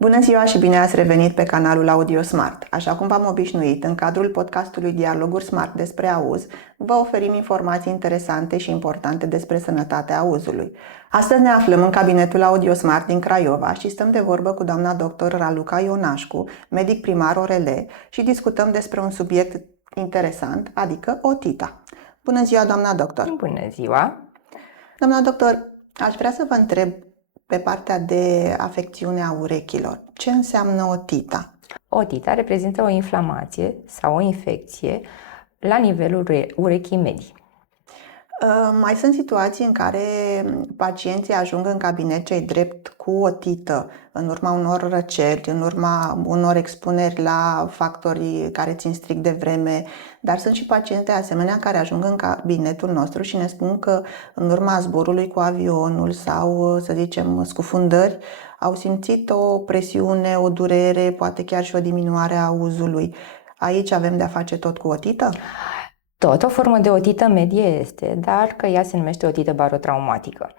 Bună ziua și bine ați revenit pe canalul Audio Smart. Așa cum v-am obișnuit, în cadrul podcastului Dialoguri Smart despre auz, vă oferim informații interesante și importante despre sănătatea auzului. Astăzi ne aflăm în cabinetul Audio Smart din Craiova și stăm de vorbă cu doamna dr. Raluca Ionașcu, medic primar ORL, și discutăm despre un subiect interesant, adică otita. Bună ziua, doamna doctor! Bună ziua! Doamna doctor, aș vrea să vă întreb pe partea de afecțiune a urechilor. Ce înseamnă otita? Otita reprezintă o inflamație sau o infecție la nivelul urechii medii. Mai sunt situații în care pacienții ajung în cabinet cei drept cu otită în urma unor răceli, în urma unor expuneri la factorii care țin strict de vreme, dar sunt și pacienți de asemenea care ajung în cabinetul nostru și ne spun că în urma zborului cu avionul sau, să zicem, scufundări, au simțit o presiune, o durere, poate chiar și o diminuare a auzului. Aici avem de-a face tot cu otită? Tot o formă de otită medie este, dar că ea se numește otită barotraumatică.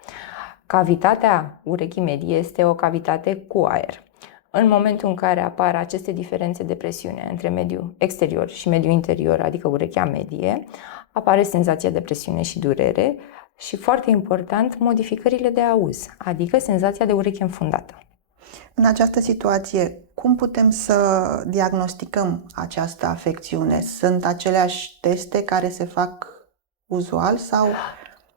Cavitatea urechii medii este o cavitate cu aer. În momentul în care apar aceste diferențe de presiune între mediul exterior și mediul interior, adică urechea medie, apare senzația de presiune și durere și, foarte important, modificările de auz, adică senzația de ureche înfundată. În această situație, cum putem să diagnosticăm această afecțiune? Sunt aceleași teste care se fac uzual sau?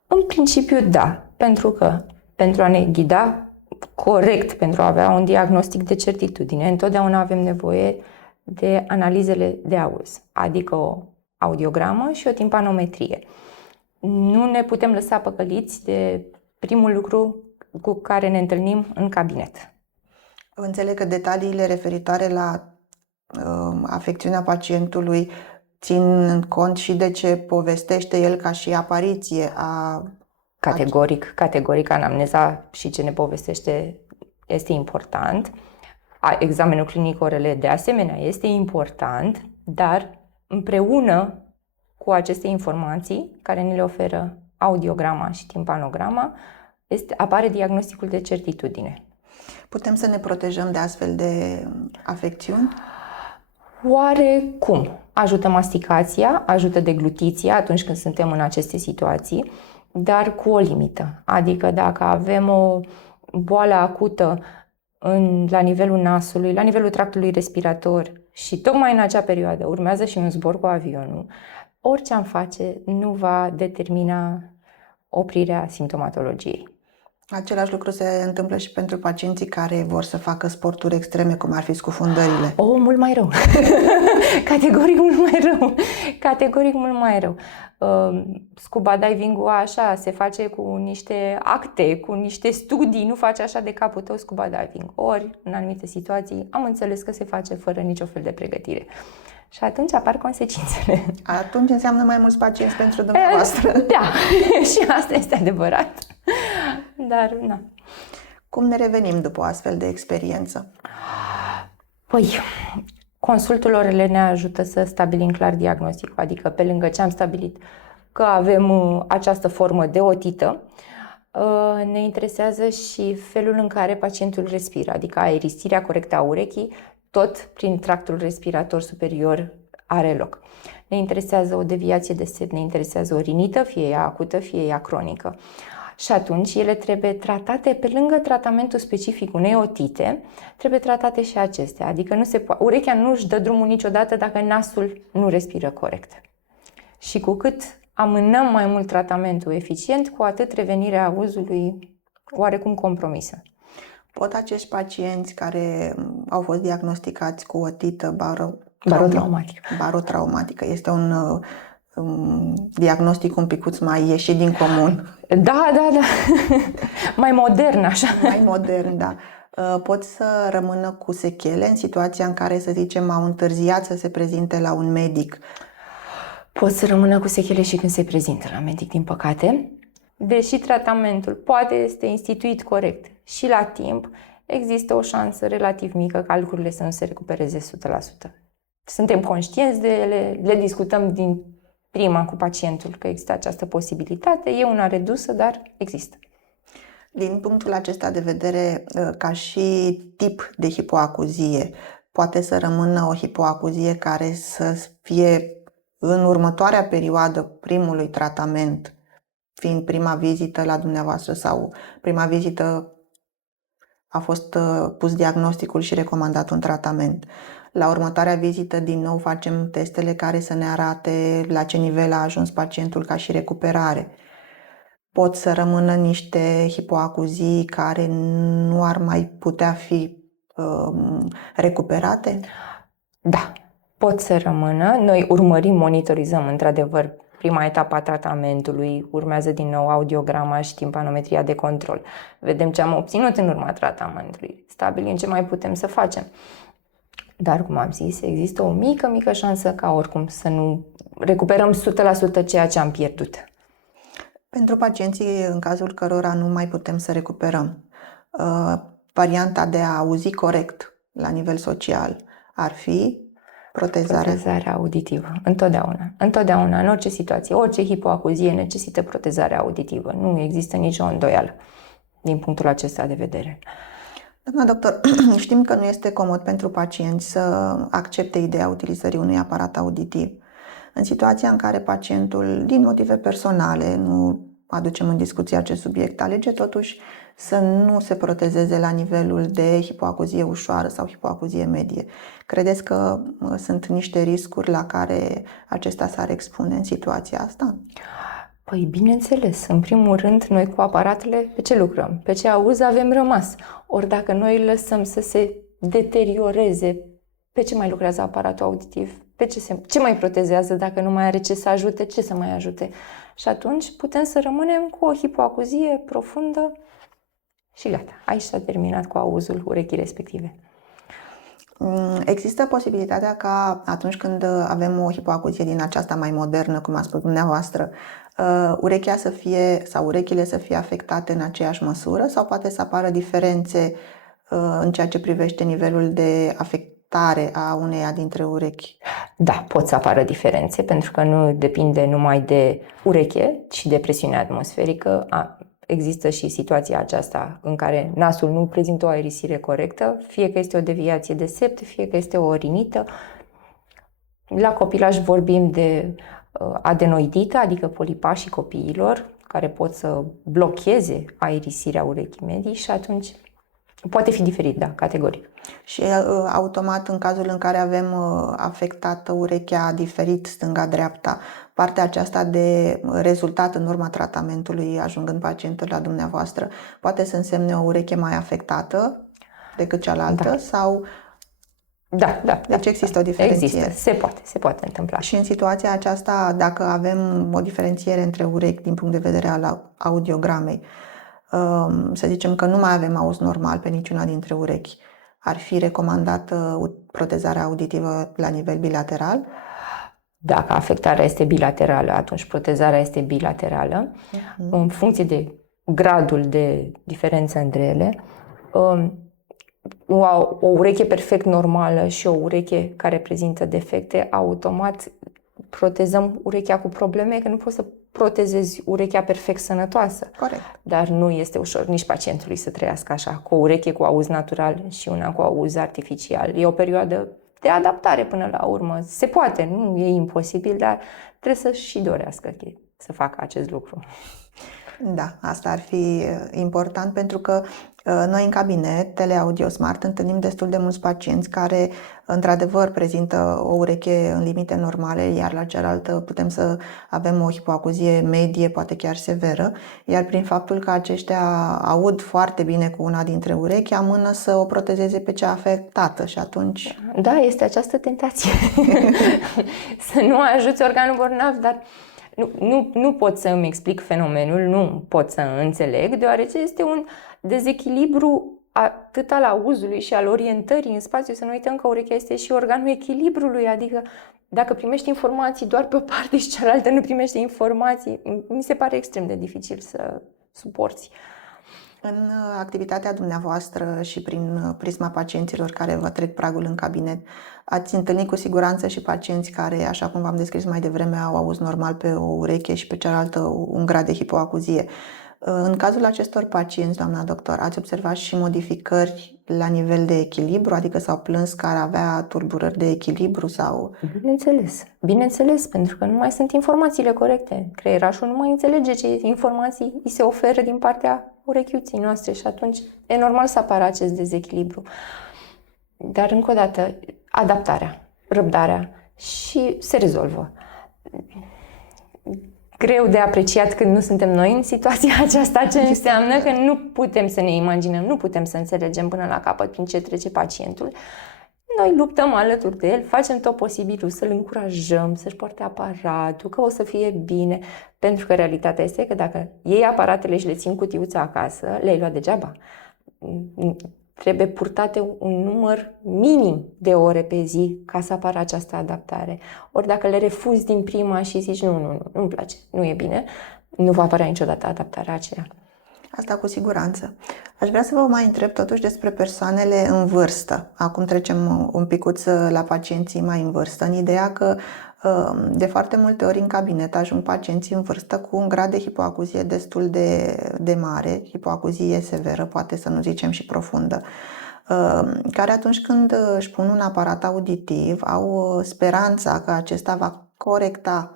În principiu, da, pentru că pentru a ne ghida corect, pentru a avea un diagnostic de certitudine, întotdeauna avem nevoie de analizele de auz, adică o audiogramă și o timpanometrie. Nu ne putem lăsa păcăliți de primul lucru cu care ne întâlnim în cabinet. Înțeleg că detaliile referitoare la afecțiunea pacientului țin cont și de ce povestește el ca și apariție a... Categoric, anamneza și ce ne povestește este important. Examenul clinic ORL de asemenea este important, dar împreună cu aceste informații care ne le oferă audiograma și timpanograma, apare diagnosticul de certitudine. Putem să ne protejăm de astfel de afecțiuni? Oarecum. Ajută masticația, ajută deglutiția atunci când suntem în aceste situații, dar cu o limită. Adică dacă avem o boală acută la nivelul nasului, la nivelul tractului respirator și tocmai în acea perioadă urmează și un zbor cu avionul, orice am face nu va determina oprirea simptomatologiei. Același lucru se întâmplă și pentru pacienții care vor să facă sporturi extreme, cum ar fi scufundările. Mult mai rău. Categoric mult mai rău. Scuba diving-ul așa se face cu niște acte, cu niște studii, nu face așa de capul tău scuba diving. Ori, în anumite situații, am înțeles că se face fără nicio fel de pregătire. Și atunci apar consecințele. Atunci înseamnă mai mulți pacienți pentru dumneavoastră. Da, și asta este adevărat. Dar, na. Cum ne revenim după o astfel de experiență? Păi, consultul ORL ne ajută să stabilim clar diagnosticul, adică pe lângă ce am stabilit că avem această formă de otită, ne interesează și felul în care pacientul respiră, adică aerisirea corectă a urechii, tot prin tractul respirator superior are loc. Ne interesează o deviație de set, ne interesează o rinită, fie ea acută, fie ea cronică. Și atunci ele trebuie tratate, pe lângă tratamentul specific unei otite, trebuie tratate și acestea. Adică urechea nu își dă drumul niciodată dacă nasul nu respiră corect. Și cu cât amânăm mai mult tratamentul eficient, cu atât revenirea auzului oarecum compromisă. Pot acești pacienți care au fost diagnosticați cu otită barotraumatică, este un diagnostic un picuț mai ieșit din comun. Da. Mai modern, așa. Mai modern, da. Pot să rămână cu sechele în situația în care, să zicem, au întârziat să se prezinte la un medic? Pot să rămână cu sechele și când se prezintă la medic, din păcate. Deși tratamentul poate este instituit corect și la timp, există o șansă relativ mică ca lucrurile să nu se recupereze 100%. Suntem conștienți de ele, le discutăm din prima cu pacientul că există această posibilitate. E una redusă, dar există. Din punctul acesta de vedere, ca și tip de hipoacuzie, poate să rămână o hipoacuzie care să fie în următoarea perioadă primului tratament, fiind prima vizită la dumneavoastră sau prima vizită a fost pus diagnosticul și recomandat un tratament. La următoarea vizită, din nou, facem testele care să ne arate la ce nivel a ajuns pacientul ca și recuperare. Pot să rămână niște hipoacuzii care nu ar mai putea fi recuperate? Da, pot să rămână. Noi urmărim, monitorizăm într-adevăr prima etapă a tratamentului, urmează din nou audiograma și timpanometria de control. Vedem ce am obținut în urma tratamentului, stabilim ce mai putem să facem. Dar, cum am zis, există o mică șansă ca oricum să nu recuperăm 100% ceea ce am pierdut. Pentru pacienții în cazul cărora nu mai putem să recuperăm, varianta de a auzi corect la nivel social ar fi protezarea auditivă. Întotdeauna, în orice situație, orice hipoacuzie necesită protezarea auditivă. Nu există nicio îndoială din punctul acesta de vedere. Doamna doctor, știm că nu este comod pentru pacienți să accepte ideea utilizării unui aparat auditiv. În situația în care pacientul, din motive personale, nu aducem în discuție acest subiect, alege totuși să nu se protezeze la nivelul de hipoacuzie ușoară sau hipoacuzie medie. Credeți că sunt niște riscuri la care acesta s-ar expune în situația asta? Păi, bineînțeles, în primul rând, noi cu aparatele pe ce lucrăm? Pe ce auz avem rămas. Ori dacă noi îl lăsăm să se deterioreze, pe ce mai lucrează aparatul auditiv? Ce mai protezează dacă nu mai are ce să ajute? Ce să mai ajute? Și atunci putem să rămânem cu o hipoacuzie profundă și gata. Aici s-a terminat cu auzul urechii respective. Există posibilitatea ca atunci când avem o hipoacuzie din aceasta mai modernă, cum a spus dumneavoastră, urechea să fie sau urechile să fie afectate în aceeași măsură sau poate să apară diferențe în ceea ce privește nivelul de afectare a uneia dintre urechi? Da, pot să apară diferențe pentru că nu depinde numai de ureche, ci de presiunea atmosferică. Există și situația aceasta în care nasul nu prezintă o aerisire corectă, fie că este o deviație de sept, fie că este o rinită. La copilaj vorbim de adenoidită, adică polipașii copiilor, care pot să blocheze aerisirea urechii medii și atunci poate fi diferit, da, categoric. Și automat, în cazul în care avem afectată urechea diferit, stânga-dreapta, partea aceasta de rezultat în urma tratamentului, ajungând pacientul la dumneavoastră, poate să însemne o ureche mai afectată decât cealaltă? Da. Sau... Da. Deci există o diferențiere. Există, se poate întâmpla. Și în situația aceasta, dacă avem o diferențiere între urechi din punct de vedere al audiogramei, să zicem că nu mai avem auz normal pe niciuna dintre urechi, ar fi recomandată protezarea auditivă la nivel bilateral? Dacă afectarea este bilaterală, atunci protezarea este bilaterală, în funcție de gradul de diferență între ele. O ureche perfect normală și o ureche care prezintă defecte, automat protezăm urechea cu probleme, că nu poți să protezezi urechea perfect sănătoasă. Corect. Dar nu este ușor nici pacientului să trăiască așa, cu o ureche cu auz natural și una cu auz artificial. E o perioadă de adaptare până la urmă. Se poate, nu e imposibil, dar trebuie să și dorească să facă acest lucru. Da, asta ar fi important pentru că noi în cabinet, Teleaudio Smart, întâlnim destul de mulți pacienți care într-adevăr prezintă o ureche în limite normale, iar la cealaltă putem să avem o hipoacuzie medie, poate chiar severă, iar prin faptul că aceștia aud foarte bine cu una dintre urechi, amână să o protezeze pe cea afectată și atunci... Da, este această tentație să nu ajuți organul bolnav, dar... Nu pot să îmi explic fenomenul, nu pot să înțeleg, deoarece este un dezechilibru atât al auzului și al orientării în spațiu. Să nu uităm că urechea este și organul echilibrului, adică dacă primești informații doar pe o parte și cealaltă nu primește informații, mi se pare extrem de dificil să suporți. În activitatea dumneavoastră și prin prisma pacienților care vă trec pragul în cabinet, ați întâlnit cu siguranță și pacienți care, așa cum v-am descris mai devreme, au auz normal pe o ureche și pe cealaltă un grad de hipoacuzie. În cazul acestor pacienți, doamna doctor, ați observat și modificări la nivel de echilibru, adică s-au plâns că ar avea tulburări de echilibru sau... Bineînțeles, pentru că nu mai sunt informațiile corecte. Creierașul nu mai înțelege ce informații îi se oferă din partea urechiuții noastre și atunci e normal să apară acest dezechilibru. Dar, încă o dată, adaptarea, răbdarea și se rezolvă. Greu de apreciat când nu suntem noi în situația aceasta, ce înseamnă că nu putem să ne imaginăm, nu putem să înțelegem până la capăt prin ce trece pacientul. Noi luptăm alături de el, facem tot posibilul să-l încurajăm, să-și poarte aparatul, că o să fie bine. Pentru că realitatea este că dacă iei aparatele și le ții în cutiuța acasă, le-ai luat degeaba. Trebuie purtate un număr minim de ore pe zi ca să apară această adaptare. Ori dacă le refuzi din prima și zici nu-mi place, nu e bine, nu va apărea niciodată adaptarea aceea. Asta cu siguranță. Aș vrea să vă mai întreb totuși despre persoanele în vârstă. Acum trecem un picuț la pacienții mai în vârstă, în ideea că de foarte multe ori în cabinet ajung pacienții în vârstă cu un grad de hipoacuzie destul de mare, hipoacuzie severă, poate să nu zicem și profundă, care atunci când își pun un aparat auditiv au speranța că acesta va corecta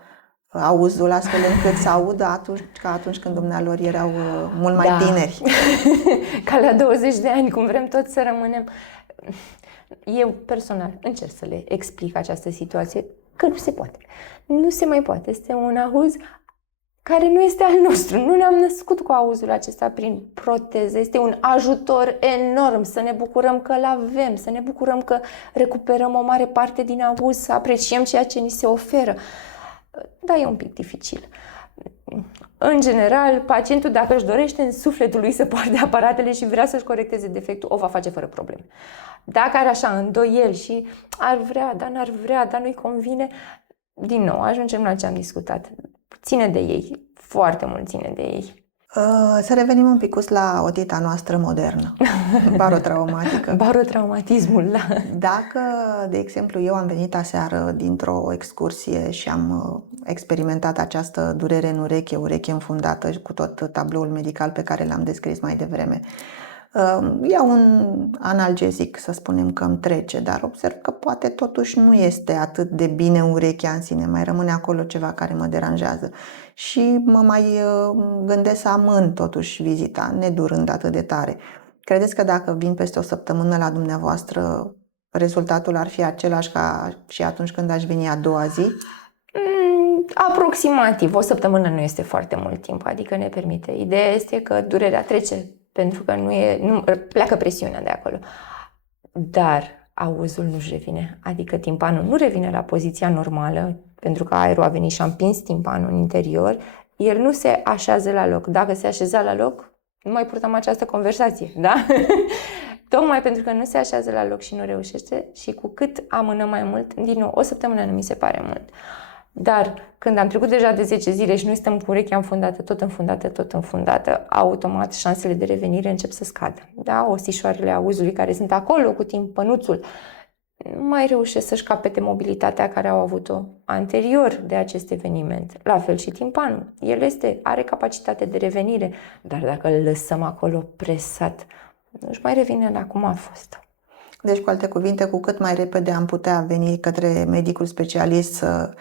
auzul astfel încât să audă ca atunci când dumnealor erau mult mai tineri. Ca la 20 de ani, cum vrem toți să rămânem. Eu personal încerc să le explic această situație, că nu se poate. Nu se mai poate. Este un auz care nu este al nostru. Nu ne-am născut cu auzul acesta prin proteză. Este un ajutor enorm să ne bucurăm că îl avem, să ne bucurăm că recuperăm o mare parte din auz, să apreciem ceea ce ni se oferă. Da, e un pic dificil. În general, pacientul, dacă își dorește în sufletul lui să poarte aparatele și vrea să-și corecteze defectul, o va face fără probleme. Dacă are așa îndoieli și ar vrea, dar n-ar vrea, dar nu-i convine, din nou, ajungem la ce am discutat. Ține de ei, foarte mult ține de ei. Să revenim un pic la otita noastră modernă, barotraumatică. Barotraumatismul, da. Dacă, de exemplu, eu am venit aseară dintr-o excursie și am experimentat această durere în ureche înfundată cu tot tabloul medical pe care l-am descris mai devreme, iau un analgezic, să spunem că îmi trece, dar observ că poate totuși nu este atât de bine urechea în sine, mai rămâne acolo ceva care mă deranjează și mă mai gândesc să amân totuși vizita, nedurând atât de tare. Credeți că dacă vin peste o săptămână la dumneavoastră, rezultatul ar fi același ca și atunci când aș veni a doua zi? Aproximativ. O săptămână nu este foarte mult timp, adică ne permite. Ideea este că durerea trece, pentru că nu pleacă presiunea de acolo. Dar auzul nu-și revine, adică timpanul nu revine la poziția normală, pentru că aerul a venit și a împins timpanul în interior, el nu se așează la loc. Dacă se așeza la loc, nu mai purtăm această conversație, da? Tocmai pentru că nu se așează la loc și nu reușește și cu cât amânăm mai mult, din nou, o săptămână nu mi se pare mult. Dar când am trecut deja de 10 zile și noi stăm cu urechea înfundată, tot înfundată, automat șansele de revenire încep să scadă. Da? Osișoarele auzului care sunt acolo cu timpănuțul nu mai reușesc să-și capete mobilitatea care au avut-o anterior de acest eveniment. La fel și timpanul. El are capacitate de revenire, dar dacă îl lăsăm acolo presat, nu-și mai revine la cum a fost. Deci, cu alte cuvinte, cu cât mai repede am putea veni către medicul specialist să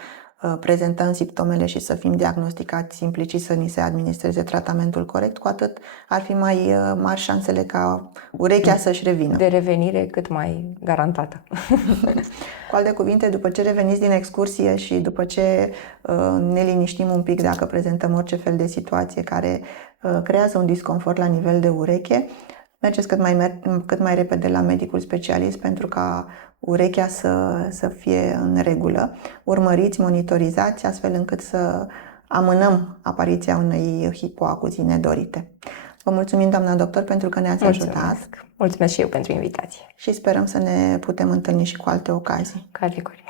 prezentăm simptomele și să fim diagnosticați implicit să ni se administreze tratamentul corect, cu atât ar fi mai mari șansele ca urechea să-și revină. De revenire cât mai garantată. Cu alte cuvinte, după ce reveniți din excursie și după ce ne liniștim un pic dacă prezentăm orice fel de situație care creează un disconfort la nivel de ureche, mergeți cât mai repede la medicul specialist pentru ca urechea să fie în regulă. Urmăriți, monitorizați astfel încât să amânăm apariția unei hipoacuzii nedorite. Vă mulțumim, doamna doctor, pentru că ne-ați ajutat. Mulțumesc și eu pentru invitație. Și sperăm să ne putem întâlni și cu alte ocazii. Categoric.